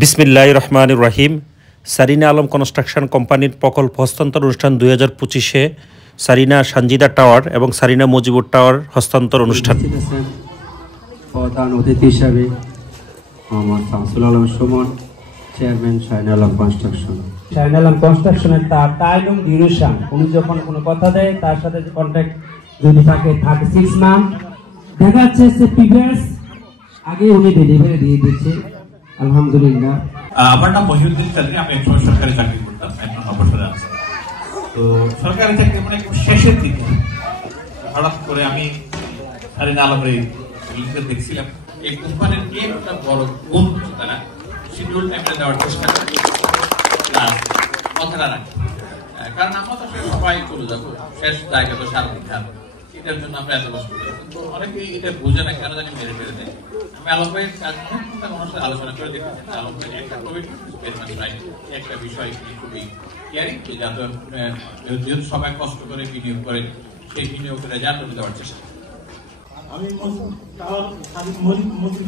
বিসমিল্লাহির রহমানির রহিম। সারিনা আলম কনস্ট্রাকশন কোম্পানির প্রকল্প হস্তান্তর অনুষ্ঠান 2025-এ সারিনা সানজিদা টাওয়ার এবং সারিনা মুজিবুর টাওয়ার হস্তান্তর অনুষ্ঠান। প্রধান অতিথি হিসাবে মোহাম্মদ শামসুল আলম সুমন, চেয়ারম্যান সারিনা আলম কনস্ট্রাকশন। সারিনা আলম কনস্ট্রাকশনের তার টাইম ডিউরেশন, উনি যখন কোনো কথা দেয় তার সাথে কন্ট্যাক্ট যদি থাকে 36 মান্থ। দেখা যাচ্ছে প্রিভিয়াস আগে উনি ডেলিভারি দিয়ে দিচ্ছে, আলহামদুলিল্লাহ। আমার নাম মহিউদ্দিন চৌধুরী, আমি একসময় সরকারি চাকরি করতাম, এখন অবসরে আছি। তো সরকারি চাকরি মানে শেষের দিকে হঠাৎ করে আমি সারিনা আলমের দেখছিলাম। এই কোম্পানির একটা বড় গুণ হচ্ছে তারা শিডিউল টাইমে দেওয়ার চেষ্টা করে, কথাটা রাখে। কারণ আমরা তো সবাই চলে যাবো, শেষ জায়গা তো সারাদিন, এটার জন্য আমরা এত কষ্ট করি। অনেকে এটা বোঝে না, কেন জানি মেরে ফেলে দেয়। আমি আলম ভাইয়ের ওনার সাথে আলোচনা করে দেখেছি, আলম ভাই একটা কমিটমেন্ট, একটা বিষয় খুবই কেয়ারিং, যেহেতু সবাই কষ্ট করে বিনিয়োগ করে, সেই বিনিয়োগ করে যা করে দেওয়ার চেষ্টা। আমি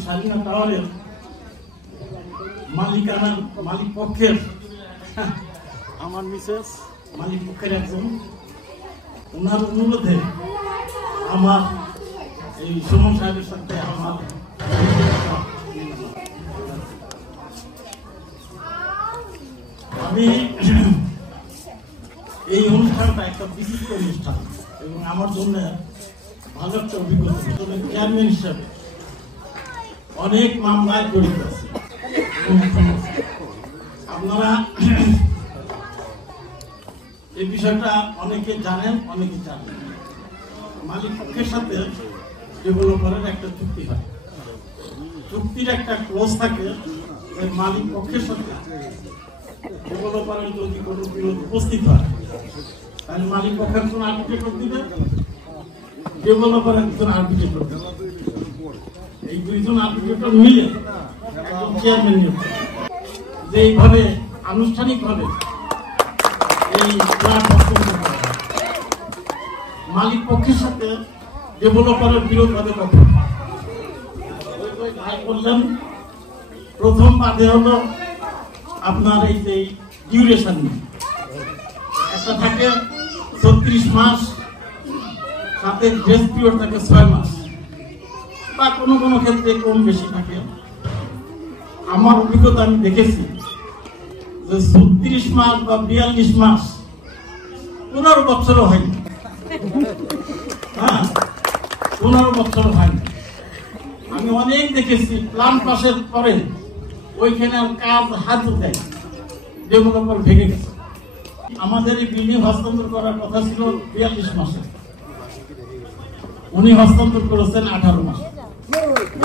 সারিনা টাওয়ারের মালিক পক্ষের আমার মিসেস মালিক পক্ষের একজন, ওনার অনুরোধে আমার এই সুমন সাহেবের সাথে আমার আমি এই অনুষ্ঠানটা একটা বিশিষ্ট অনুষ্ঠান এবং আমার জন্য ভালো একটা অভিজ্ঞতা। চেয়ারম্যান হিসাবে অনেক মামলায় জড়িত আছে। আপনারা এই বিষয়টা অনেকে জানেন, অনেকে জানেন। মালিক পক্ষের সাথে ডেভেলপারের একটা চুক্তি হয়, চুক্তির একটা ক্লোজ থাকে, মালিক পক্ষের সাথে ডেভেলপারের যদি কোনো বিরোধ উপস্থিত হয় তাহলে মালিক পক্ষ একজন আর্বিট্রেটর দিবে, ডেভেলপার একজন আর্বিট্রেটর দিবে। এই দুইজন আর্বিট্রেটর মিলে একজন চেয়ারম্যান নিয়োগ করে, যে এইভাবে আনুষ্ঠানিকভাবে এই প্ল্যান হস্তান্তর করা হয়। মালিক পক্ষের সাথে ডেভেলপারের বিরোধ হবে কখন? ভাই বললেন প্রথম বাদে হলো আপনার এই যে ডিউরেশন, একটা থাকে 36 মাস, সাথে গ্রেস পিরিয়ড থাকে 6 মাস, বা কোনো কোনো ক্ষেত্রে কম বেশি থাকে। আমার অভিজ্ঞতা আমি দেখেছি যে 36 মাস বা 42 মাস 15 বছরও হয়নি, 15 বছরও হয়নি। আমি অনেক দেখেছি প্ল্যান পাসের পরে ওইখানে কাজ হাত দেয়, ডেভেলপার ভেঙে গেছে। আমাদের এই বিল্ডিং হস্তান্তর করার কথা ছিল 42 মাসে, উনি হস্তান্তর করেছেন 18 মাসে।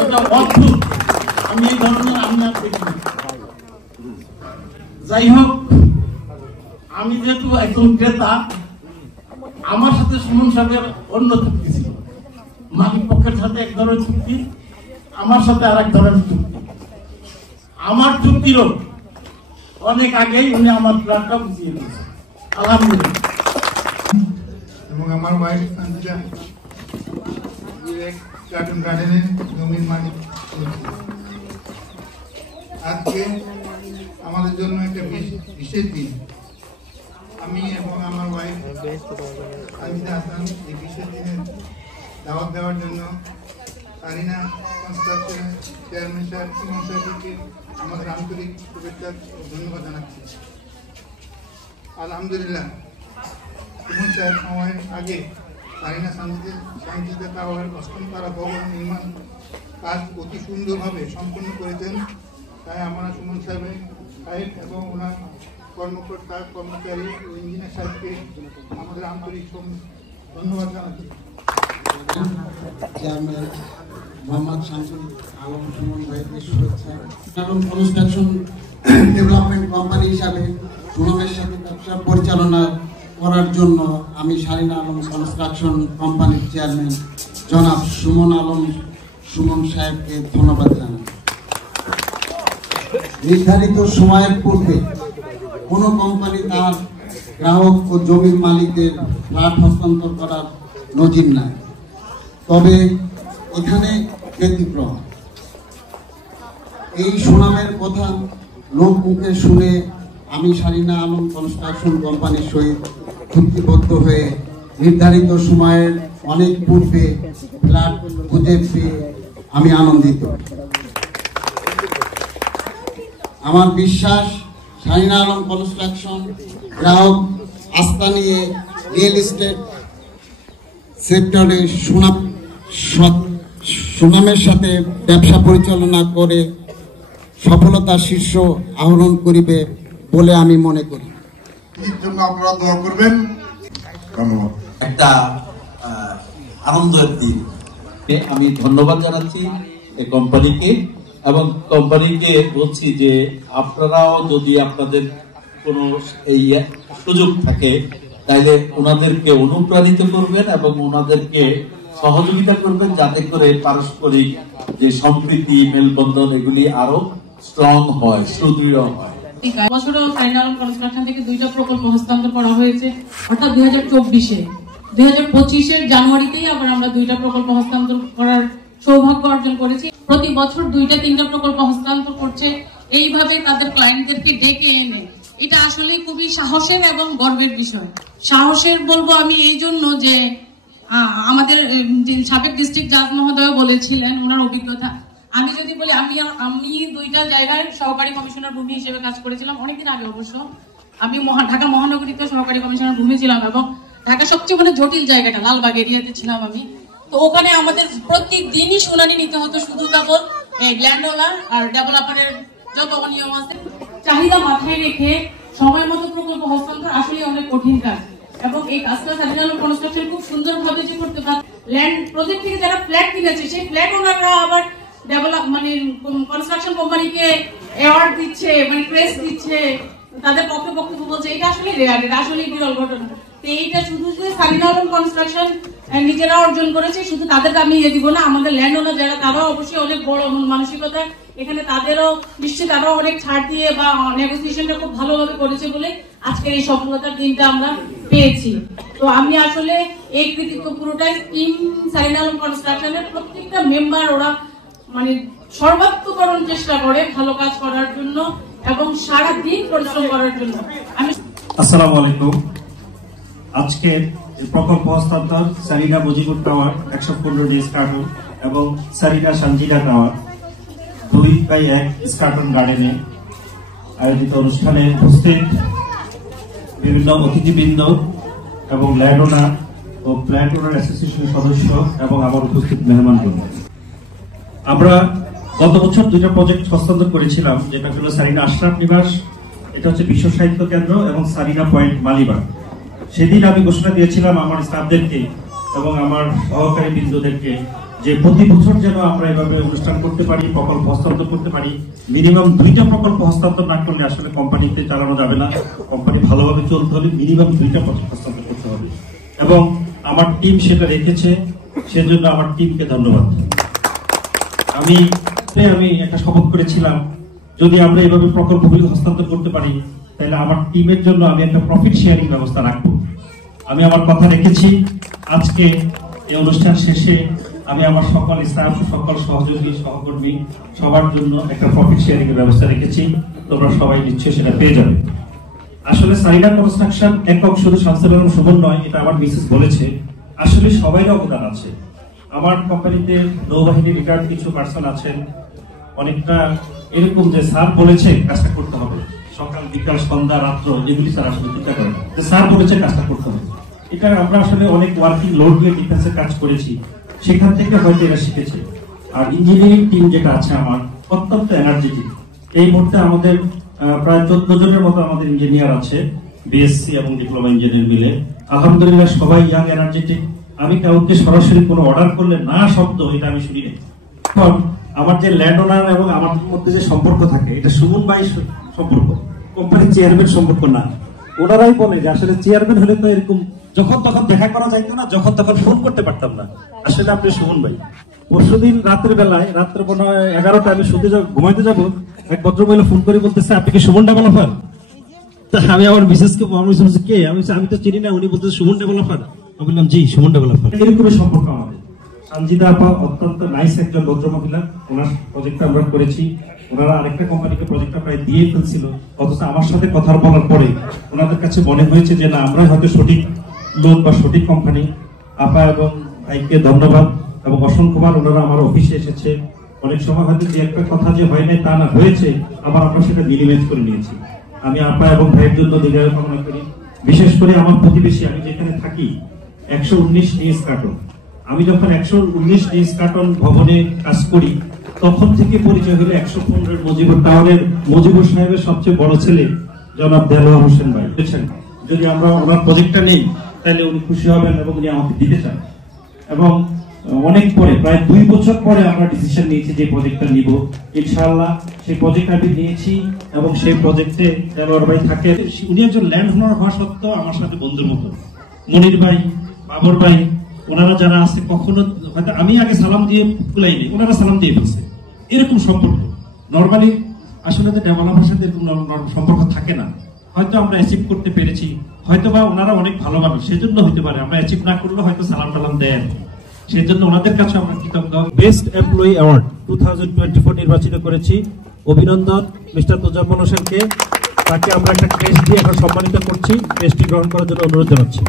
এটা অদ্ভুত, আমি এই ধরনের আপনার দেখিনি। যাই হোক, আমি যেহেতু একজন ক্রেতা, আমার সাথে সুমন সাহেবের অন্য চুক্তি ছিল। মালিক পক্ষের সাথে এক ধরনের চুক্তি, আমার সাথে আর এক ধরনের চুক্তি। আমার চুক্তিরও অনেক আগেই উনি আমার প্ল্যানটা বুঝিয়ে দিয়েছে, আলহামদুলিল্লাহ। এবং আমার ওয়াইফ সানজিদা গার্ডেন গার্ডেনের জমির মালিক। আজকে আমাদের জন্য একটা বিশেষ দিন। আমি এবং আমার ওয়াইফ সানজিদা হাসান এই বিশেষ দিনের দাওয়াত দেওয়ার জন্য সারিনা কনস্ট্রাকশনের চেয়ারম্যান সাহেব সুমন সাহেবকে আমাদের আন্তরিক শুভেচ্ছা ও ধন্যবাদ জানাচ্ছি। আলহামদুলিল্লাহ, সুমন সাহেব সময়ের আগে সারিনা সানজিদা টাওয়ার অষ্টমতলা ভবন নির্মাণ কাজ অতি সুন্দরভাবে সম্পন্ন করেছেন। তাই আমরা সুমন সাহেব এবং ওনার কর্মকর্তা, কর্মচারী ও ইঞ্জিনিয়ার সাহেবকে আমাদের আন্তরিক ধন্যবাদ জানাচ্ছি। চেয়ারম্যান মোহাম্মদ শামসুল আলম সুমন ভাইকে শুভেচ্ছা। কারণ কনস্ট্রাকশন ডেভেলপমেন্ট কোম্পানি হিসাবে সুনামের সাথে ব্যবসা পরিচালনা করার জন্য আমি সারিনা আলম কনস্ট্রাকশন কোম্পানির চেয়ারম্যান জনাব সুমন সাহেবকে ধন্যবাদ জানাই। নির্ধারিত সময়ের পূর্বে কোনো কোম্পানি তার গ্রাহক ও জমির মালিকদের ফ্ল্যাট হস্তান্তর করার নজির নাই, তবে এখানে ব্যতিক্রম। এই সুনামের কথা লোক মুখে শুনে আমি সারিনা আলম কনস্ট্রাকশন কোম্পানির সহিত চুক্তিবদ্ধ হয়ে নির্ধারিত সময়ের অনেক পূর্বে ফ্ল্যাট খুঁজে পেয়ে আমি আনন্দিত। আমার বিশ্বাস সারিনা আলম কনস্ট্রাকশন গ্রাহক আস্থা নিয়ে রিয়েল এস্টেট সেক্টরে সুনামের সাথে ব্যবসা পরিচালনা করে সফলতার শীর্ষ আহরণ করিবে বলে আমি মনে করি। এর জন্য আপনারা দোয়া করবেন। ধন্যবাদ। একটা আনন্দের দিন। আমি ধন্যবাদ জানাচ্ছি এই কোম্পানিকে এবং কোম্পানিকে বলছি যে আপনারাও যদি আপনাদের কোনো এই সুযোগ থাকে তাইলে ওনাদেরকে অনুপ্রাণিত করবেন এবং ওনাদেরকে সহযোগিতা করবেন যাতে করে পারস্পরিক যে সম্প্রীতি মেলবন্ধন এগুলি আরো স্ট্রং হয়, সুদৃঢ় হয়। বছরও সারিনা আলম কনস্ট্রাকশন থেকে 2টা প্রকল্প হস্তান্তর করা হয়েছে, অর্থাৎ 2024-এ। 2025-এর জানুয়ারিতেই আবার আমরা 2টা প্রকল্প হস্তান্তর করার সৌভাগ্য অর্জন করেছি। প্রতি বছর 2টা-3টা প্রকল্প হস্তান্তর করছে, এইভাবে তাদের ক্লায়েন্টদেরকে ডেকে এনে। এটা আসলে খুবই সাহসের এবং গর্বের বিষয়। সাহসের বলবো আমি এই জন্য যে আমাদের সাবেক ডিস্ট্রিক্ট জাজ মহোদয় বলেছিলেন ওনার অভিজ্ঞতা। আমি যদি বলি আমি 2টা জায়গায় সহকারী কমিশনার ভূমি হিসেবে কাজ করেছিলাম অনেকদিন আগে। অবশ্য আমি ঢাকা মহানগরীতে সহকারী কমিশনার ভূমি ছিলাম এবং ঢাকা সবচেয়ে জটিল জায়গাটা লালবাগ এরিয়াতে ছিলাম আমি। তো ওখানে আমাদের প্রত্যেক দিনই শুনানি নিতে হতো শুধু কেবল ল্যান্ডওয়ালার আর ডেভেলপারের যত অনিয়ম আছে চাহিদা মাথায় রেখে সময় মতো প্রকল্প হস্তান্তর আসলে অনেক কঠিন কাজ। এবং এই কাজটা সারিনা আলম কনস্ট্রাকশন খুব সুন্দরভাবে যে করতে পারে। ল্যান্ড প্রজেক্ট থেকে যারা ফ্ল্যাট কিনেছে সেই ফ্ল্যাট ওনারা আবার কনস্ট্রাকশন কোম্পানিকে অ্যাওয়ার্ড দিচ্ছে, ক্রেস্ট দিচ্ছে, তাদের পক্ষে বক্তব্য বলছে। এটা আসলে রেয়ার, এটা আসলে বিরল ঘটনা। তো এইটা শুধু যে সারিনা আলম কনস্ট্রাকশন নিজেরা অর্জন করেছে শুধু তাদেরকে আমি দিব না, আমাদের ল্যান্ড ওনার যারা তারাও অবশ্যই অনেক বড় মানসিকতা এখানে, তাদেরও নিশ্চয়ই তারাও অনেক ছাড় দিয়ে বা নেগোসিয়েশনটা খুব ভালোভাবে করেছে বলে আজকের এই সফলতার দিনটা আমরা পেয়েছি। তো আমি আসলে এই কৃতিত্ব পুরোটাই টিম সারিনা আলম কনস্ট্রাকশনের প্রত্যেকটা মেম্বার, ওরা সর্বাত্মকরণ চেষ্টা করে ভালো কাজ করার জন্য এবং সারা দিন পরিশ্রম করার জন্য। আমি আসসালামু আলাইকুম। আজকে প্রকল্প হস্তান্তর সারিনা মজিবুর টাওয়ার 115 স্কার্টন এবং সারিনা সানজিদা টাওয়ার 2x1 স্কার্টন গার্ডেনে আয়োজিত অনুষ্ঠানে উপস্থিত বিভিন্ন অতিথিবৃন্দ এবং ল্যান্ড ওনার ও ফ্ল্যাট ওনার অ্যাসোসিয়েশনের সদস্য এবং আমার উপস্থিত মেহমানগণ। আমরা গত বছর 2টা প্রজেক্ট হস্তান্তর করেছিলাম, যেটা হলো সারিনা আশরাফ নিবাস, এটা হচ্ছে বিশ্ব সাহিত্য কেন্দ্র, এবং সারিনা পয়েন্ট মালিবাগ। সেদিন আমি ঘোষণা দিয়েছিলাম আমার স্টাফদেরকে এবং আমার সহকারী বৃন্দদেরকে যে প্রতি বছর যেন আমরা এভাবে অনুষ্ঠান করতে পারি, প্রকল্প হস্তান্তর করতে পারি। মিনিমাম 2টা প্রকল্প হস্তান্তর না করলে আসলে কোম্পানিতে চালানো যাবে না। কোম্পানি ভালোভাবে চলতে হলে মিনিমাম 2টা প্রজেক্ট হস্তান্তর করতে হবে এবং আমার টিম সেটা রেখেছে, সেজন্য আমার টিমকে ধন্যবাদ। আমি একটা শপথ করেছিলাম, যদি আমরা এভাবে প্রকল্পগুলি হস্তান্তর করতে পারি তাহলে আমার টিমের জন্য আমি একটা প্রফিট শেয়ারিং ব্যবস্থা রাখবো। আমি আমার কথা রেখেছি। আজকে এই অনুষ্ঠান শেষে আমি আমার সকল স্টাফ, সকল সহযোগী, সহকর্মী সবার জন্য একটা প্রফিট শেয়ারিং এর ব্যবস্থা রেখেছি। তোমরা সবাই নিশ্চয়ই সেটা পেয়ে যাবে। আসলে সারিনা কনস্ট্রাকশন একক শুধু শামসুল আলম সুমন নয়, এটা আমার মিসেস বলেছে, আসলে সবাই অবদান আছে। আমার কোম্পানিতে নৌবাহিনীর রিটায়ার্ড কিছু পার্সন আছেন, অনেকটা এরকম যে স্যার বলেছে কাজটা করতে হবে, সকাল বিকাল সন্ধ্যা রাত্র এগুলি স্যার আসলে চিন্তা করেন যে স্যার বলেছে কাজটা করতে হবে। এটা আমরা আসলে অনেক ওয়ার্কিং লোড দিয়ে ডিফেন্সের কাজ করেছি, সেখান থেকে হয়তো এরা শিখেছে। আর ইঞ্জিনিয়ারিং টিম যেটা আছে আমার অত্যন্ত এনার্জেটিক। এই মুহূর্তে আমাদের প্রায় 14 জনের মতো আমাদের ইঞ্জিনিয়ার আছে, বিএসসি এবং ডিপ্লোমা ইঞ্জিনিয়ার মিলে। আলহামদুলিল্লাহ সবাই ইয়াং এনার্জেটিক। আমি কাউকে সরাসরি কোনো অর্ডার করলে না শব্দ এটা আমি শুনি নাই। এখন আমার যে ল্যান্ড ওনার এবং আমার মধ্যে যে সম্পর্ক থাকে, এটা সুমন ভাই সম্পর্ক, কোম্পানির চেয়ারম্যান সম্পর্ক না। ওনারাই বলে যে আসলে চেয়ারম্যান হলে তো এরকম যখন তখন দেখা করা যাইতো না, যখন তখন ফোন করতে পারতাম না। আসলে আপনি সুমন ভাই। পরশুদিন রাতের বেলায়, রাত্রে 11টা আমি ঘুমাইতে যাবো, এক ভদ্রমহিলা ফোন করে বলতেছে আপনি কি সুমন ডেভেলপার? আমি আমার মিসেসকে কে, আমি তো চিনি না। উনি বলতেছে সুমন ডেভেলপার। আমি বললাম জি সুমন ডেভেলপার। এরকমই সম্পর্ক আমাদের। সানজিদা আপা অত্যন্ত নাইস একজন ভদ্রমহিলা, ওনার প্রজেক্ট আমরা করেছি। ওনারা আরেকটা কোম্পানিকে প্রজেক্টটা প্রায় দিয়ে ফেলছিল, অথচ আমার সাথে কথা বলার পরে ওনাদের কাছে মনে হয়েছে যে না, আমরাই হয়তো সঠিক লোক বা সঠিক কোম্পানি। আপা এবং ভাইকে ধন্যবাদ এবং অসংখ্যবার ওনারা আমার অফিসে এসেছে। অনেক সময় হয়তো যে একটা কথা যে হয় নাই তা না, হয়েছে, আবার আমরা সেটা মিনিমাইজ করে নিয়েছি। আমি আপা এবং ভাইয়ের জন্য দীর্ঘায়ু কামনা করি। বিশেষ করে আমার প্রতিবেশী, আমি যেখানে থাকি 119 নিউজ কার্টন, আমি যখন 119 নিউজ কার্টন ভবনে কাজ করি তখন থেকে পরিচয় হলো 115 মুজিবুর টাওয়ারের মুজিবুর সাহেবের সবচেয়ে বড় ছেলে জনাব দেলোয়ার হোসেন ভাই। বুঝছেন, যদি আমরা ওনার প্রজেক্টটা নেই তাহলে উনি খুশি হবেন এবং উনি আমাকে দিতে চান। এবং অনেক পরে, প্রায় 2 বছর পরে আমরা ডিসিশন নিয়েছি যে প্রজেক্টটা নিব। ইনশাআল্লাহ সেই প্রজেক্ট আমি নিয়েছি এবং সেই প্রজেক্টে দেলোয়ার ভাই থাকে। উনি একজন ল্যান্ড ওনার হওয়া সত্ত্বেও আমার সাথে বন্ধুর মতো। মনির ভাই, বাবর ভাই, ওনারা যারা আছে, কখনো হয়তো আমি আগে সালাম দিয়ে কুলাই নেই, ওনারা সালাম দিয়ে ফেলছে, এরকম সম্পর্ক। নর্মালি আসলে তো ডেভেলপারের সাথে এরকম সম্পর্ক থাকে না। হয়তো আমরা অ্যাচিভ করতে পেরেছি, হয়তো বা ওনারা অনেক ভালো মানুষ, সেজন্য হতে পারে। আমরা অ্যাচিভ না করলে হয়তো সালাম টালাম দেন, সেজন্য ওনাদের কাছে আমরা কৃতজ্ঞ। বেস্ট এমপ্লয়ি অ্যাওয়ার্ড 2024 নির্বাচিত করেছি। অভিনন্দন মিস্টার তোজাম্মল হোসেনকে। তাকে আমরা একটা ক্রেস্ট দিয়ে এখন সম্মানিত করছি। ক্রেস্টটি গ্রহণ করার জন্য অনুরোধ জানাচ্ছি।